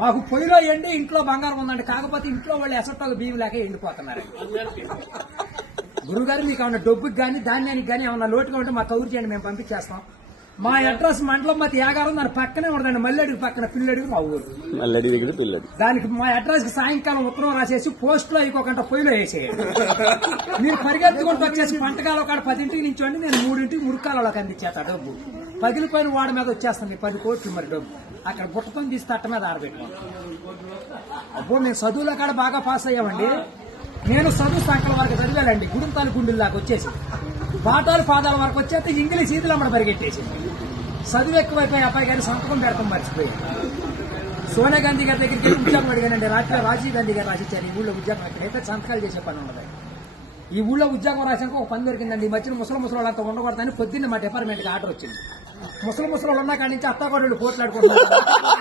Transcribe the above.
మాకు పొయ్యిలో ఎండి ఇంట్లో బంగారం ఉందండి. కాకపోతే ఇంట్లో వాళ్ళు ఎసట్టాలు బియ్యం లేక ఎండిపోతున్నారు. గురుగారు మీకు ఏమన్నా డబ్బుకి కానీ ధాన్యానికి కానీ ఏమన్నా లోటుగా ఉంటే మాకు కౌరు చేయండి మేము పంపించేస్తాం. మా అడ్రస్ మండలం మధ్య యాగారం దాని పక్కనే ఉండదండి మల్లెడికి పక్కన పిల్లడికి మా ఊరు. మల్లడి దగ్గర పిల్లడి. దానికి మా అడ్రస్కి సాయంకాలం ఉత్తరం రాసేసి పోస్ట్లో ఇంకొకంట పొయ్యిలో వేసేయండి. మీరు పరిగెత్తుకుంటూ వచ్చేసి పంటకాల ఒక పదింటికి నుంచోండి నేను మూడింటికి మురుకాలలోకి అందించేస్తా డబ్బు. పగిలిపోయిన వాడి మీద వచ్చేస్తుంది పది కోట్లు మరి డబ్బు. అక్కడ బుట్టతో తీసి తట్ట మీద ఆరబెట్టుకోండి అబ్బో మేము చదువులో కాడ బాగా పాస్ అయ్యామండి. నేను చదువు సంకల వరకు చదివానండి. గుడింతాలు గుండెల దాకా వచ్చేసి. పాఠాలు పాదాల వరకు వచ్చేస్తే ఇంగ్లీష్ ఈదులు అమ్మడ పరిగెట్టేసింది చదువు ఎక్కువైపోయి అబ్బాయి గారి సంతకం పెడతాం మర్చిపోయి సోనియా గాంధీ గారి దగ్గరికి వెళ్ళి ఉద్యోగం అడిగానండి. రాత్రి రాజీవ్ గాంధీ గారు రాసిచ్చారు. ఈ ఊళ్ళో ఉద్యోగం ఎక్కడైతే సంతకాలు చేసే పని ఉండదు ఈ ఊళ్ళో ఉద్యోగం రాసాక ఒక పని దొరికిందండి. ఈ మధ్యన ముసలి ముసలి వాళ్ళంతా ఉండకూడదని పొద్దున్న మా డిపార్ట్మెంట్కి ఆర్డర్ వచ్చింది. ముసలి ముసలి ఉన్నా ఉన్న కాడి నుంచి పోట్లాడుకుంటున్నారు.